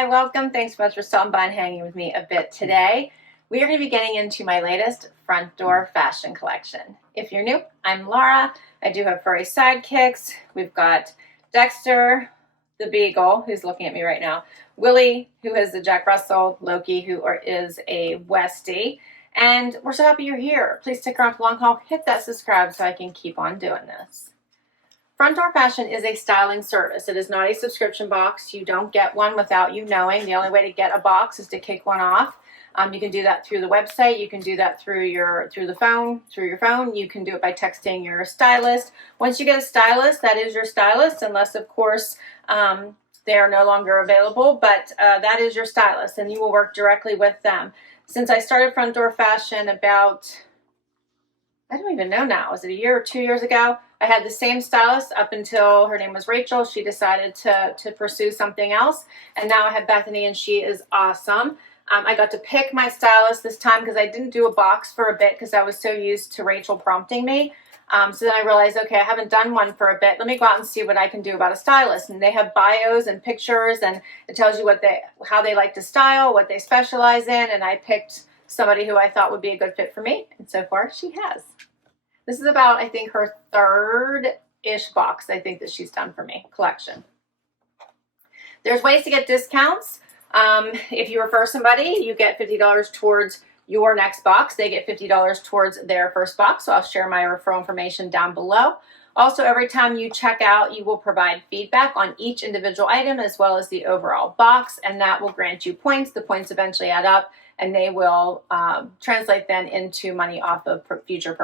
Hi, welcome. Thanks so much for stopping by and hanging with me a bit today. We are going to be getting into my latest front door fashion collection. If you're new, I'm Laura. I do have furry sidekicks. We've got Dexter, the Beagle, who's looking at me right now, Willie, who is the Jack Russell, Loki, who is a Westie, and we're so happy you're here. Please stick around for the long haul. Hit that subscribe so I can keep on doing this. Front Door Fashion is a styling service. It is not a subscription box. You don't get one without you knowing. The only way to get a box is to kick one off. You can do that through the website. You can do that through your phone. You can do it by texting your stylist. Once you get a stylist, that is your stylist, unless of course they are no longer available. But that is your stylist, and you will work directly with them. Since I started Front Door Fashion about, I don't even know now, was it a year or 2 years ago? I had the same stylist up until her name was Rachel. She decided to pursue something else. And now I have Bethany, and she is awesome. I got to pick my stylist this time because I didn't do a box for a bit because I was so used to Rachel prompting me. So then I realized, okay, I haven't done one for a bit. Let me go out and see what I can do about a stylist. And they have bios and pictures, and it tells you how they like to style, what they specialize in. And I picked somebody who I thought would be a good fit for me. And so far, she has. This is about, I think, her third-ish box, I think, that she's done for me, collection. There's ways to get discounts. If you refer somebody, you get $50 towards your next box. They get $50 towards their first box, so I'll share my referral information down below. Also, every time you check out, you will provide feedback on each individual item as well as the overall box, and that will grant you points. The points eventually add up, and they will translate then into money off of future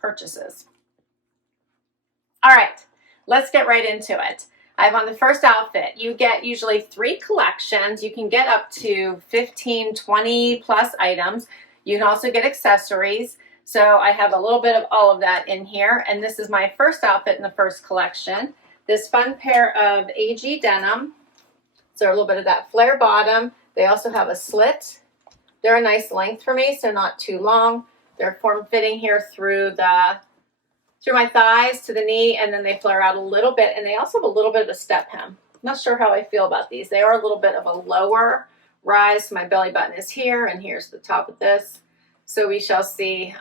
purchases. All right, let's get right into it. I have on the first outfit. You get usually 3 collections. You can get up to 15, 20 plus items. You can also get accessories. So I have a little bit of all of that in here. And this is my first outfit in the first collection. This fun pair of AG denim. So a little bit of that flare bottom. They also have a slit. They're a nice length for me, so not too long. They're form-fitting here through my thighs to the knee, and then they flare out a little bit, and they also have a little bit of a step hem. Not sure how I feel about these. They are a little bit of a lower rise. My belly button is here, and here's the top of this. So we shall see.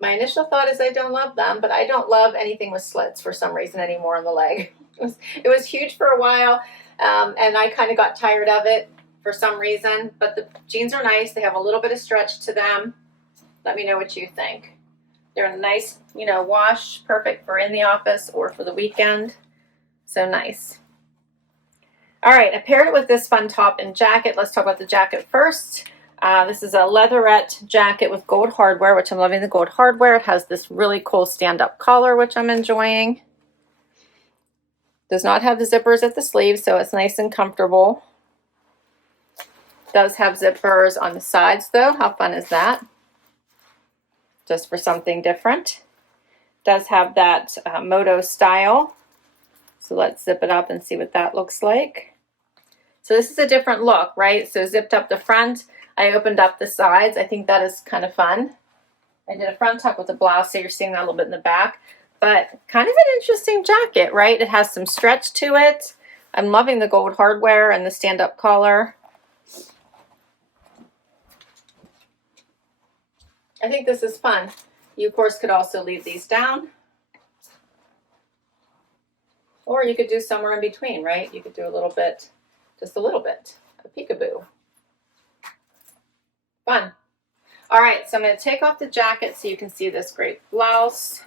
My initial thought is I don't love them, but I don't love anything with slits for some reason anymore on the leg. It was huge for a while, and I kind of got tired of it for some reason, but the jeans are nice. They have a little bit of stretch to them. Let me know what you think. They're a nice, wash, perfect for in the office or for the weekend. So nice. All right, I paired it with this fun top and jacket. Let's talk about the jacket first. This is a leatherette jacket with gold hardware, which I'm loving the gold hardware. It has this really cool stand-up collar, which I'm enjoying. Does not have the zippers at the sleeves, so it's nice and comfortable. Does have zippers on the sides, though. How fun is that? Just for something different. Does have that moto style. So let's zip it up and see what that looks like. So this is a different look, right? So zipped up the front. I opened up the sides. I think that is kind of fun. I did a front tuck with a blouse, so you're seeing that a little bit in the back. But kind of an interesting jacket, right? It has some stretch to it. I'm loving the gold hardware and the stand-up collar. I think this is fun. You, of course, could also leave these down. Or you could do somewhere in between, right? You could do a little bit, just a little bit, a peekaboo. Fun. All right, so I'm going to take off the jacket so you can see this great blouse.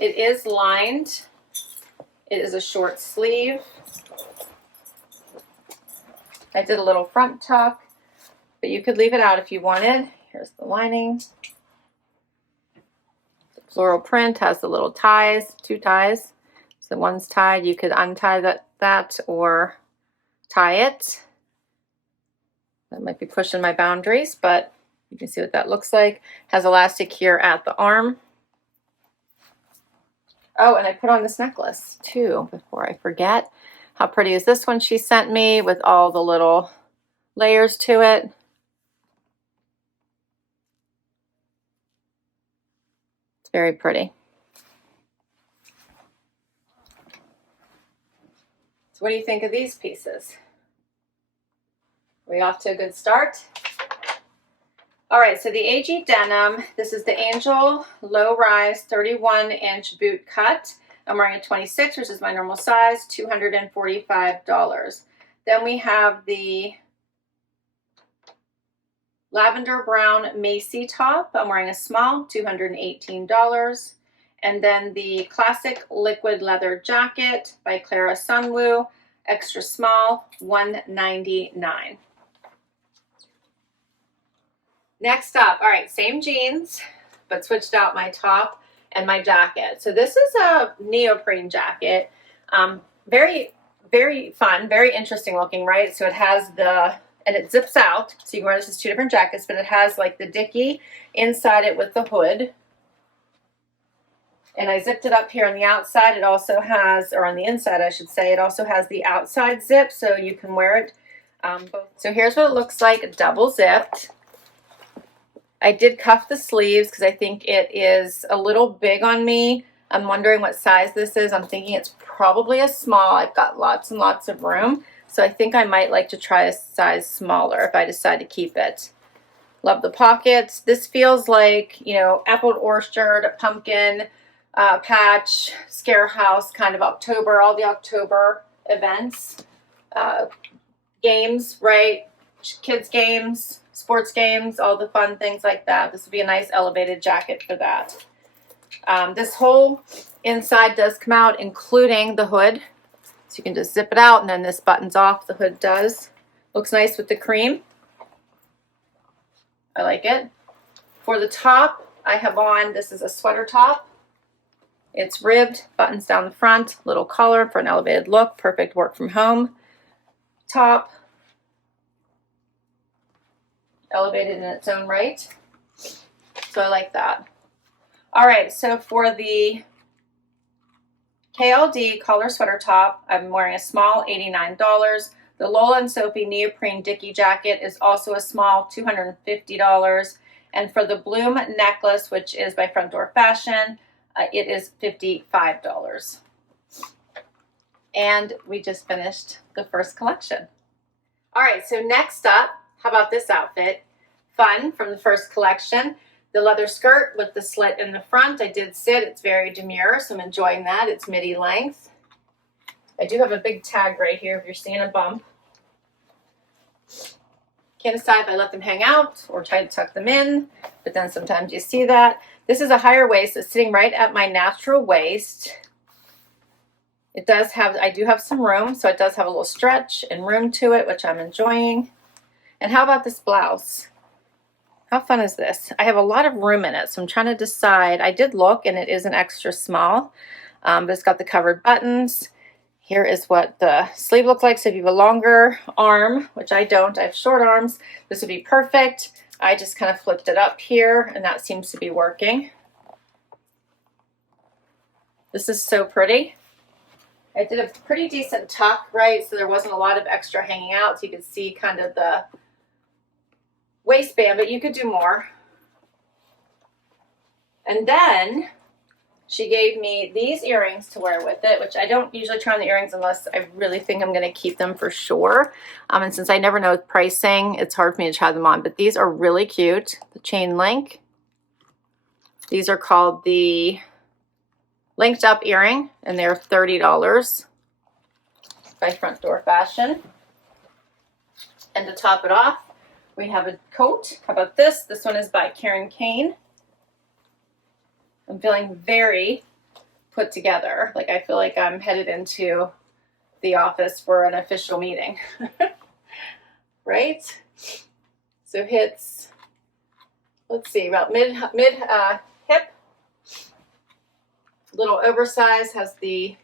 It is lined. It is a short sleeve. I did a little front tuck, but you could leave it out if you wanted. Here's the lining. The floral print has the little ties, 2 ties. So one's tied. You could untie that or tie it. That might be pushing my boundaries, but you can see what that looks like. Has elastic here at the arm. Oh, and I put on this necklace too before I forget. How pretty is this one she sent me with all the little layers to it? It's very pretty. So what do you think of these pieces? We off to a good start? All right, so the AG denim, this is the Angel Low Rise 31-inch boot cut. I'm wearing a 26, which is my normal size, $245. Then we have the Lavender Brown Maci top. I'm wearing a small, $218. And then the Classic Liquid Leather Jacket by Clara Sunoco, extra small, $199. Next up, all right, same jeans, but switched out my top and my jacket. So this is a neoprene jacket. Very, very fun, very interesting looking, right? So it has and it zips out. So you can wear this as two different jackets, but it has like the Dickey inside it with the hood. And I zipped it up here on the outside. It also has, or on the inside, I should say, it also has the outside zip, so you can wear it both. So here's what it looks like, double zipped. I did cuff the sleeves because I think it is a little big on me. I'm wondering what size this is. I'm thinking it's probably a small. I've got lots and lots of room. So I think I might like to try a size smaller if I decide to keep it. Love the pockets. This feels like, you know, apple orchard, pumpkin, patch, scare house, kind of October, all the October events. Games, right? Kids games, sports games, all the fun things like that. This would be a nice elevated jacket for that. This whole inside does come out, including the hood. So you can just zip it out and then this buttons off. The hood does. Looks nice with the cream. I like it. For the top, I have on, this is a sweater top. It's ribbed, buttons down the front, little collar for an elevated look. Perfect work from home. Top. Elevated in its own right. So I like that. All right, so for the KLD Collar Sweater top, I'm wearing a small, $89. The Lola and Sophie Neoprene Dickey jacket is also a small, $250. And for the Bloom necklace, which is by Front Door Fashion, it is $55. And we just finished the first collection. All right, so next up, how about this outfit? Fun from the first collection. The leather skirt with the slit in the front. I did sit. It's very demure, so I'm enjoying that. It's midi length. I do have a big tag right here if you're seeing a bump. Can't decide if I let them hang out or try to tuck them in, but then sometimes you see that. This is a higher waist. It's sitting right at my natural waist. It does have, I do have some room, so it does have a little stretch and room to it, which I'm enjoying. And how about this blouse? How fun is this? I have a lot of room in it, so I'm trying to decide. I did look, and it is an extra small, but it's got the covered buttons. Here is what the sleeve looks like. So if you have a longer arm, which I don't, I have short arms, this would be perfect. I just kind of flipped it up here, and that seems to be working. This is so pretty. I did a pretty decent tuck, right? So there wasn't a lot of extra hanging out, so you could see kind of the waistband, but you could do more. And then she gave me these earrings to wear with it, which I don't usually try on the earrings unless I really think I'm going to keep them for sure. And since I never know pricing, it's hard for me to try them on, but these are really cute. The chain link. These are called the Linked Up Earring, and they're $30 by Front Door Fashion. And to top it off, we have a coat. How about this? This one is by Kane. I'm feeling very put together. Like I feel like I'm headed into the office for an official meeting. Right? So hits, let's see, about mid hip. Little oversized, has the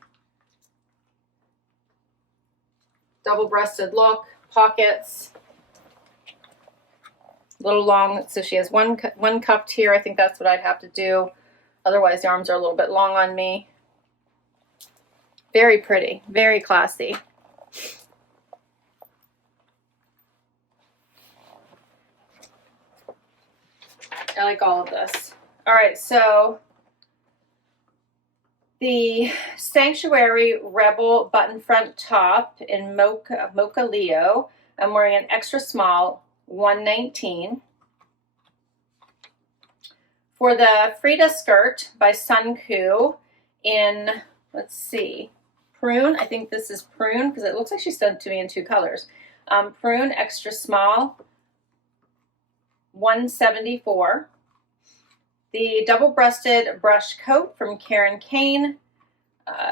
double-breasted look, pockets. Little long, so she has one cuffed here. I think that's what I'd have to do. Otherwise, the arms are a little bit long on me. Very pretty, very classy. I like all of this. All right, so the Sanctuary Rebel button front top in Mocha Leo. I'm wearing an extra small, 119. For the Frida skirt by Suncoo in, let's see, prune. I think this is prune because it looks like she sent it to me in 2 colors. Prune extra small, 174. The double-breasted brush coat from Kane,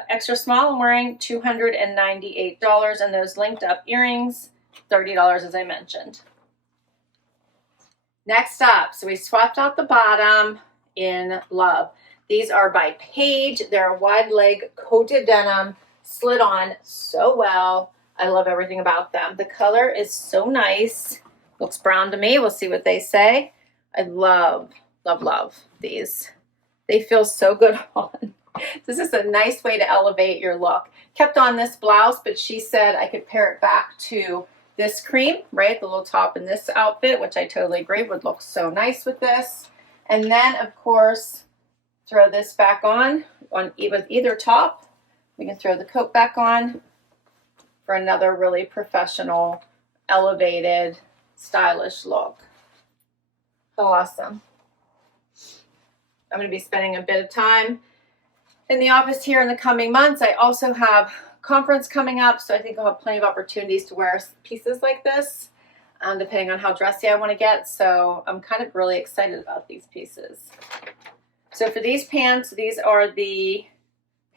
extra small, I'm wearing $298, and those linked up earrings, $30 as I mentioned. Next up, so we swapped out the bottom in love. These are by Paige. They're a wide leg coated denim, slid on so well. I love everything about them. The color is so nice. Looks brown to me. We'll see what they say. I love, love, love these. They feel so good on. This is a nice way to elevate your look. Kept on this blouse, but she said I could pair it back to this cream, right? The little top in this outfit, which I totally agree would look so nice with this. And then, of course, throw this back on with either top. We can throw the coat back on for another really professional, elevated, stylish look. Awesome. I'm going to be spending a bit of time in the office here in the coming months. I also have conference coming up, so I think I'll have plenty of opportunities to wear pieces like this, depending on how dressy I want to get. So I'm kind of really excited about these pieces. So for these pants, these are the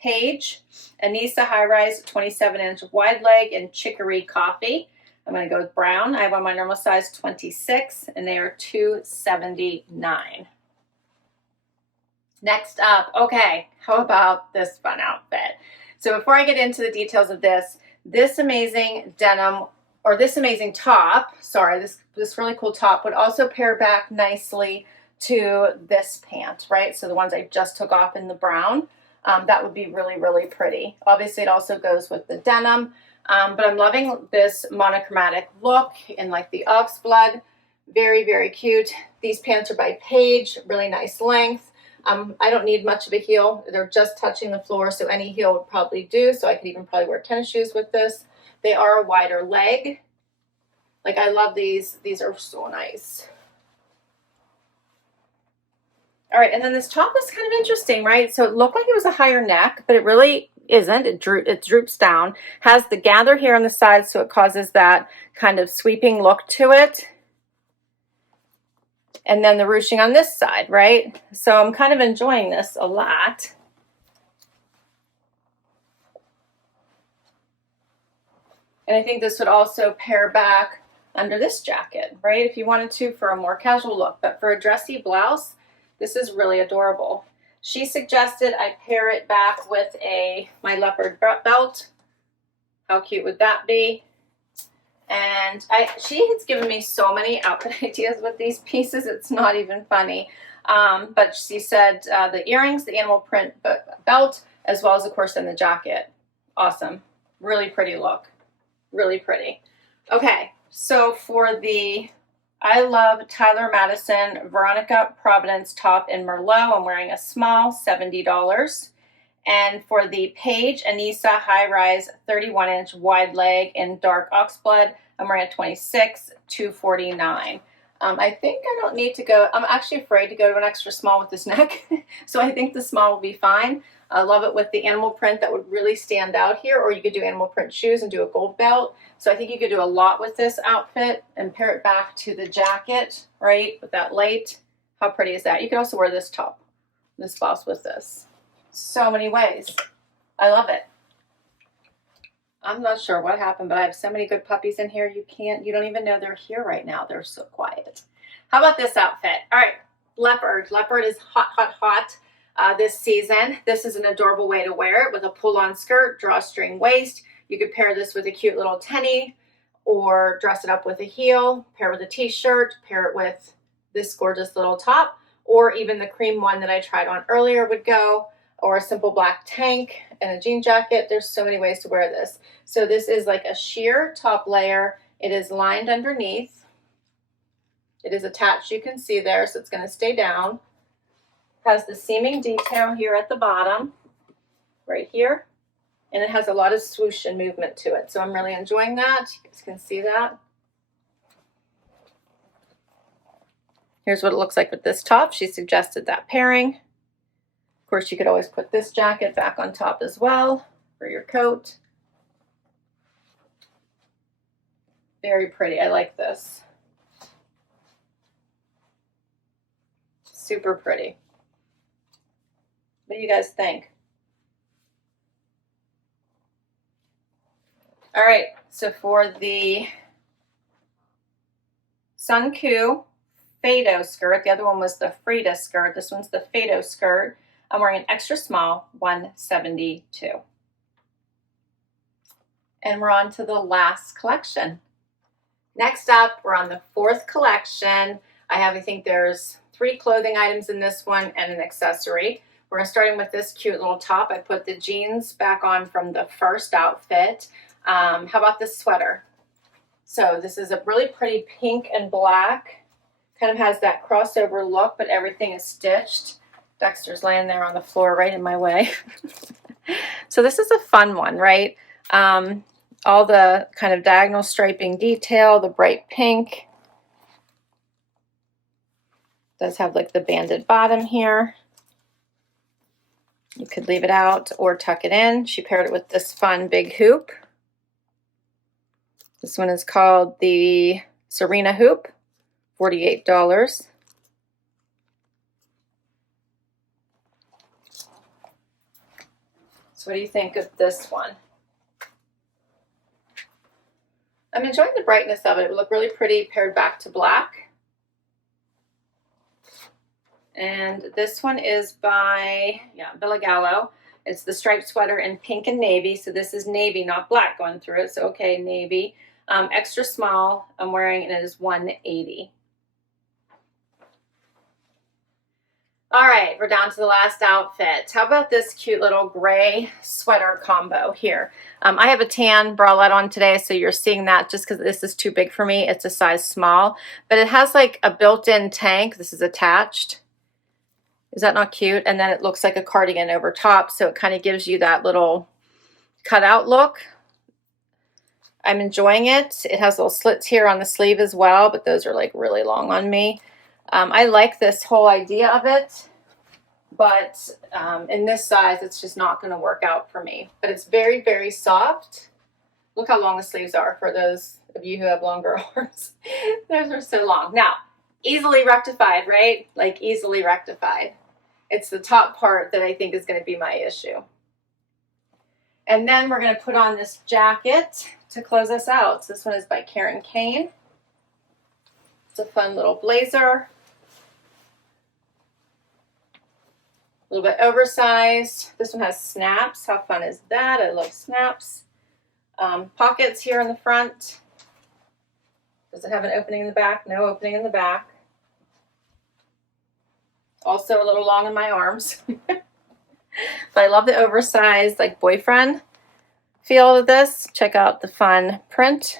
Paige Anessa high rise 27-inch wide leg in chicory coffee. I'm going to go with brown. I have on my normal size 26, and they are $279. Next up, okay, how about this fun outfit? So before I get into the details of this amazing denim, or this amazing top, sorry, this really cool top would also pair back nicely to this pant, right? So the ones I just took off in the brown, that would be really, really pretty. Obviously, it also goes with the denim, but I'm loving this monochromatic look in like the ox blood. Very, very cute. These pants are by Paige, really nice length. I don't need much of a heel. They're just touching the floor, so any heel would probably do. So I could even probably wear tennis shoes with this. They are a wider leg. Like, I love these. These are so nice. All right, and then this top is kind of interesting, right? So it looked like it was a higher neck, but it really isn't. It droops down. Has the gather here on the side, so it causes that kind of sweeping look to it. And then the ruching on this side, right? So I'm kind of enjoying this a lot. And I think this would also pair back under this jacket, right? If you wanted to for a more casual look. But for a dressy blouse, this is really adorable. She suggested I pair it back with my leopard belt. How cute would that be? And she has given me so many outfit ideas with these pieces. It's not even funny. But she said the earrings, the animal print belt, as well as, of course, then the jacket. Awesome. Really pretty look. Really pretty. Okay, so for the I Love Tyler Madison Veronica Provence top in Merlot, I'm wearing a small, $70. And for the Paige Anessa high rise 31-inch wide leg in dark oxblood, I'm wearing a 26, $249. I think I don't need to go. I'm actually afraid to go to an extra small with this neck. So I think the small will be fine. I love it with the animal print. That would really stand out here. Or you could do animal print shoes and do a gold belt. So I think you could do a lot with this outfit and pair it back to the jacket, right? With that light. How pretty is that? You could also wear this top, this blouse with this. So many ways. I love it. I'm not sure what happened, but I have so many good puppies in here. You don't even know they're here right now. They're so quiet. How about this outfit? All right, Leopard. Leopard is hot, hot, hot this season. This is an adorable way to wear it with a pull-on skirt, drawstring waist. You could pair this with a cute little tenny or dress it up with a heel, pair it with a t-shirt, pair it with this gorgeous little top, or even the cream one that I tried on earlier would go, or a simple black tank and a jean jacket. There's so many ways to wear this. So this is like a sheer top layer. It is lined underneath. It is attached, you can see there, so it's going to stay down. Has the seaming detail here at the bottom, right here. And it has a lot of swoosh and movement to it. So I'm really enjoying that. You guys can see that. Here's what it looks like with this top. She suggested that pairing. Of course, you could always put this jacket back on top as well for your coat. Very pretty. I like this. Super pretty. What do you guys think? All right, so for the Suncoo Frado skirt, the other one was the Frida skirt. This one's the Frado skirt. I'm wearing an extra small 172. And we're on to the last collection. Next up, we're on the 4th collection. I think there's 3 clothing items in this one and an accessory. We're starting with this cute little top. I put the jeans back on from the first outfit. How about this sweater? So this is a really pretty pink and black. Kind of has that crossover look, but everything is stitched. Dexter's laying there on the floor right in my way. So this is a fun one, right? All the kind of diagonal striping detail, the bright pink. Does have like the banded bottom here. You could leave it out or tuck it in. She paired it with this fun big hoop. This one is called the Serena hoop, $48. So what do you think of this one? I'm enjoying the brightness of it. It would look really pretty paired back to black. And this one is by Vilagallo. It's the striped sweater in pink and navy. So this is navy, not black going through it. So okay, navy. Extra small. I'm wearing, and it is 180. All right, we're down to the last outfit. How about this cute little gray sweater combo here? I have a tan bralette on today, so you're seeing that just because this is too big for me. It's a size small, but it has like a built-in tank. This is attached. Is that not cute? And then it looks like a cardigan over top, so it kind of gives you that little cutout look. I'm enjoying it. It has little slits here on the sleeve as well, but those are like really long on me. I like this whole idea of it, but in this size, it's just not going to work out for me. But it's very, very soft. Look how long the sleeves are for those of you who have longer arms. Those are so long. Now, easily rectified, right? Like easily rectified. It's the top part that I think is going to be my issue. And then we're going to put on this jacket to close us out. So this one is by Kane. It's a fun little blazer. A little bit oversized. This one has snaps. How fun is that? I love snaps. Pockets here in the front. Does it have an opening in the back? No opening in the back. Also a little long in my arms. But I love the oversized, like boyfriend feel of this. Check out the fun print.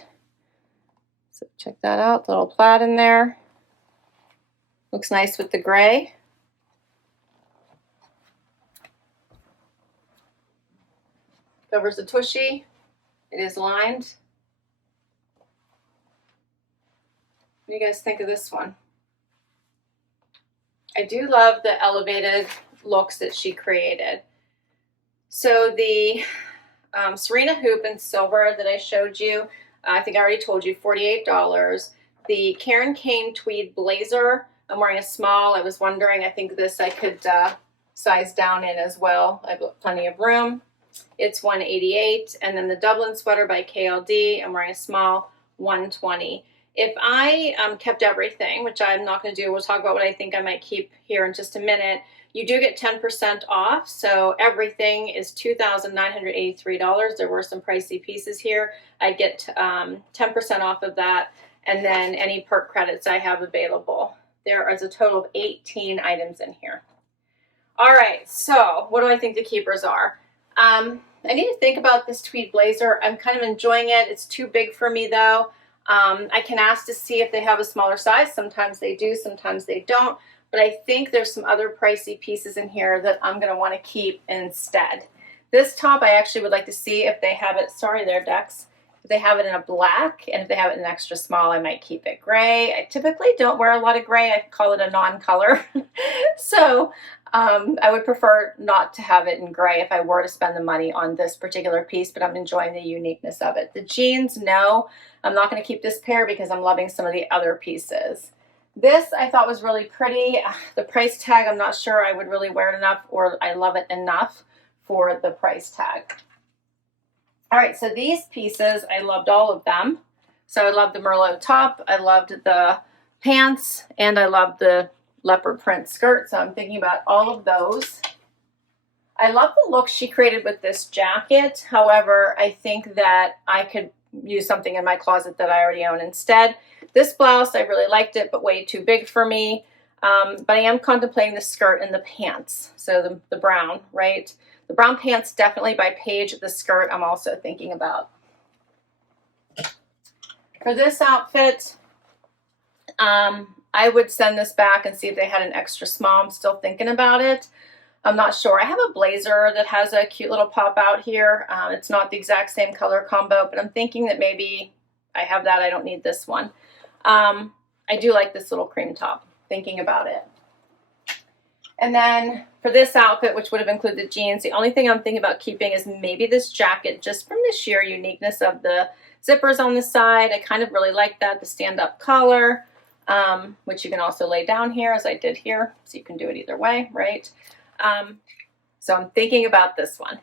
So check that out, the little plaid in there. Looks nice with the gray. Covers the tushy. It is lined. What do you guys think of this one? I do love the elevated looks that she created. So the Serena hoop in silver that I showed you, I think I already told you, $48. The Kane tweed blazer, I'm wearing a small. I was wondering, I think this I could size down in as well. I have plenty of room. It's $188. And then the Dublin sweater by KLD, I'm wearing a small, $120. If I kept everything, which I'm not going to do, we'll talk about what I think I might keep here in just a minute. You do get 10% off, so everything is $2,983. There were some pricey pieces here. I get 10% off of that, and then any perk credits I have available. There is a total of 18 items in here. All right, so what do I think the keepers are? I need to think about this tweed blazer. I'm kind of enjoying it. It's too big for me, though. I can ask to see if they have a smaller size. Sometimes they do, sometimes they don't. But I think there's some other pricey pieces in here that I'm going to want to keep instead. This top, I actually would like to see if they have it. Sorry there, Dex. If they have it in a black, and if they have it in an extra small, I might keep it gray. I typically don't wear a lot of gray. I call it a non-color. So I would prefer not to have it in gray if I were to spend the money on this particular piece, but I'm enjoying the uniqueness of it. The jeans, no, I'm not going to keep this pair because I'm loving some of the other pieces. This I thought was really pretty. The price tag, I'm not sure I would really wear it enough, or I love it enough for the price tag. All right, so these pieces, I loved all of them. So I loved the Merlot top, I loved the pants, and I loved the leopard print skirt. So I'm thinking about all of those. I love the look she created with this jacket. However, I think that I could use something in my closet that I already own instead. This blouse, I really liked it, but way too big for me. But I am contemplating the skirt and the pants. So the brown, right? The brown pants, definitely by Paige. The skirt, I'm also thinking about. For this outfit, I would send this back and see if they had an extra small. I'm still thinking about it. I'm not sure. I have a blazer that has a cute little pop out here. It's not the exact same color combo, but I'm thinking that maybe I have that. I don't need this one. I do like this little cream top, thinking about it. And then for this outfit, which would have included the jeans, the only thing I'm thinking about keeping is maybe this jacket, just from the sheer uniqueness of the zippers on the side. I kind of really like that, the stand-up collar, which you can also lay down here as I did here, so you can do it either way, right? So I'm thinking about this one.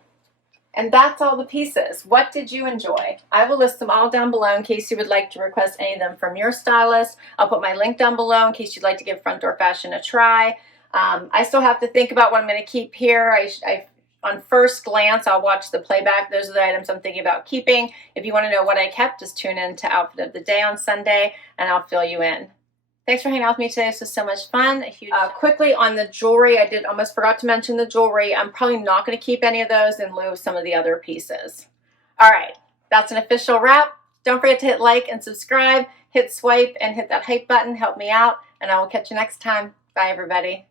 And that's all the pieces. What did you enjoy? I will list them all down below in case you would like to request any of them from your stylist. I'll put my link down below in case you'd like to give Front Door Fashion a try. I still have to think about what I'm going to keep here. On first glance, I'll watch the playback. Those are the items I'm thinking about keeping. If you want to know what I kept, just tune in to Outfit of the Day on Sunday, and I'll fill you in. Thanks for hanging out with me today. This was so much fun. Quickly on the jewelry, I almost forgot to mention the jewelry. I'm probably not going to keep any of those in lieu of some of the other pieces. All right, that's an official wrap. Don't forget to hit like and subscribe, hit swipe, and hit that hype button. Help me out, and I will catch you next time. Bye, everybody.